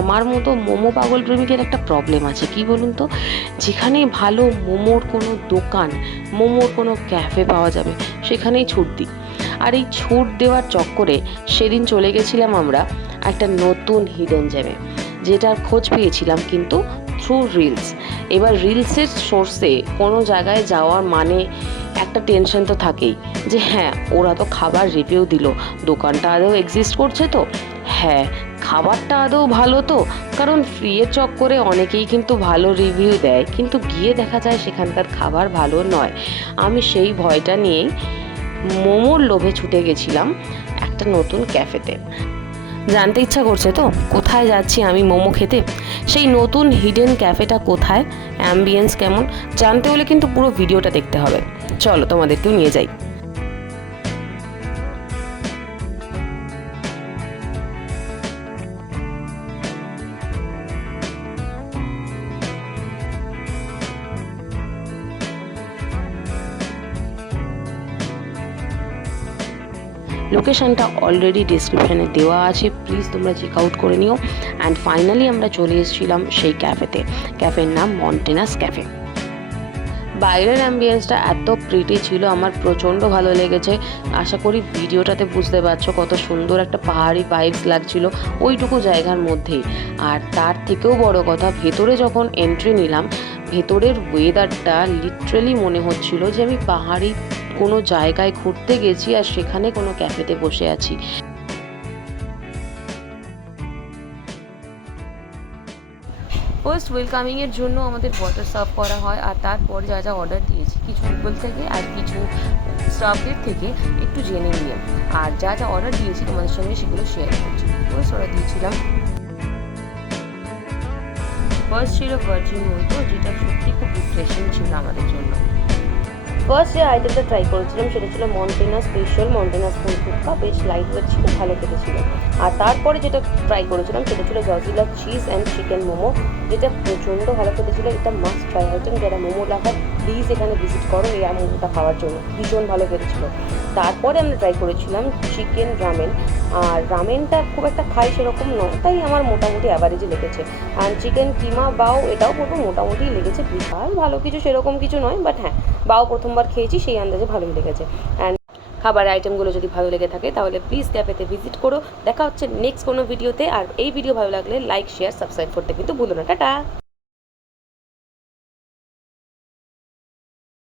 আমার মতো মোমো পাগল প্রেমিকের একটা প্রবলেম আছে, কি বলুন তো, যেখানে ভালো মোমোর কোনো দোকান, মোমোর কোনো ক্যাফে পাওয়া যাবে সেখানেই ছুট দিই। আর এই ছুট দেওয়ার চক্করে সেদিন চলে গেছিলাম আমরা একটা নতুন হিডেন জ্যামে, যেটার খোঁজ পেয়েছিলাম কিন্তু থ্রু রিলস। এবার রিলসের সোর্সে কোনো জায়গায় যাওয়ার মানে একটা টেনশন তো থাকেই, যে হ্যাঁ ওরা তো খাবার রিভিউ দিল, দোকানটা আদৌ এক্সিস্ট করছে তো, হ্যাঁ খাবারটা আদৌ ভালো তো, কারণ ফ্রিয়ের চক্করে অনেকেই কিন্তু ভালো রিভিউ দেয় কিন্তু গিয়ে দেখা যায় সেখানকার খাবার ভালো নয়। আমি সেই ভয়টা নিয়েই মোমোর লোভে ছুটে গেছিলাম একটা নতুন ক্যাফেতে। জানতে ইচ্ছা করছে তো কোথায় যাচ্ছি আমি মোমো খেতে? সেই নতুন হিডেন ক্যাফেটা কোথায়, অ্যাম্বিয়েন্স কেমন, জানতে হলে কিন্তু পুরো ভিডিওটা দেখতে হবে। চলো তোমাদেরকেও নিয়ে যাই। লোকেশানটা অলরেডি ডিসক্রিপশানে দেওয়া আছে, প্লিজ তোমরা চেক আউট করে নিও। অ্যান্ড ফাইনালি আমরা চলে এসেছিলাম সেই ক্যাফেতে। ক্যাফের নাম মন্টেনাস ক্যাফে। বাইরের অ্যাম্বিয়েন্সটা এত প্রিটি ছিল, আমার প্রচণ্ড ভালো লেগেছে। আশা করি ভিডিওটাতে বুঝতে পারছো কত সুন্দর একটা পাহাড়ি ভাইবস লাগছিল ওইটুকু জায়গার মধ্যেই। আর তার থেকেও বড় কথা, ভেতরে যখন এন্ট্রি নিলাম, ভেতরের ওয়েদারটা লিটারেলি মনে হচ্ছিল যে আমি পাহাড়ি কোনো জায়গায় ঘুরতে গেছি আর সেখানে কোনো ক্যাফেতে বসে আছি। ফার্স্ট ওয়েলকামিংয়ের জন্য আমাদের ওয়াটার সার্ভ করা হয়, আর তারপর যা যা অর্ডার দিয়েছি কিছু গুগল থেকে আর কিছু স্টাফদের থেকে একটু জেনে নিয়ে, আর যা যা অর্ডার দিয়েছি তোমাদের সঙ্গে সেগুলো শেয়ার করছি। ফার্স্ট অর্ডার দিয়েছিলাম, ফার্স্ট ছিল ভার্জিন মোহিতো, যেটা সত্যি খুব রিফ্রেশিং ছিল আমাদের জন্য। ফার্স্ট যে আইটেমটা ট্রাই করেছিলাম সেটা ছিল মন্টেনাস স্পেশাল মন্টেনাস ফুল ফুটকা, বেশ লাইট ওয়েট ছিল, ভালো খেতে ছিল। আর তারপরে যেটা ট্রাই করেছিলাম সেটা ছিল Zojila cheese and chicken momo, যেটা প্রচণ্ড ভালো খেতে ছিল। এটা মাস্ট ট্রাই আইটেম, যারা মোমো লাভার প্লিজ এখানে ভিজিট করো এই মোমোটা খাওয়ার জন্য, ভীষণ ভালো খেতে ছিল। তারপরে আমরা ট্রাই করেছিলাম চিকেন রামেন, আর রামেনটা খুব একটা খাই সেরকম নয়, তাই আমার মোটামুটি অ্যাভারেজে লেগেছে। আর চিকেন কিমা বাও, এটাও পুরো মোটামুটি লেগেছে, বিশাল ভালো কিছু সেরকম কিছু নয়, বাট হ্যাঁ বাও প্রথমবার খেয়েছি সেই আন্দাজে ভালোই লেগেছে। অ্যান্ড খাবারের আইটেমগুলো যদি ভালো লেগে থাকে তাহলে প্লিজ ক্যাফেতে ভিজিট করো। দেখা হচ্ছে নেক্সট কোনো ভিডিওতে, আর এই ভিডিও ভালো লাগলে লাইক শেয়ার সাবস্ক্রাইব করতে কিন্তু ভুলো না। টাটা।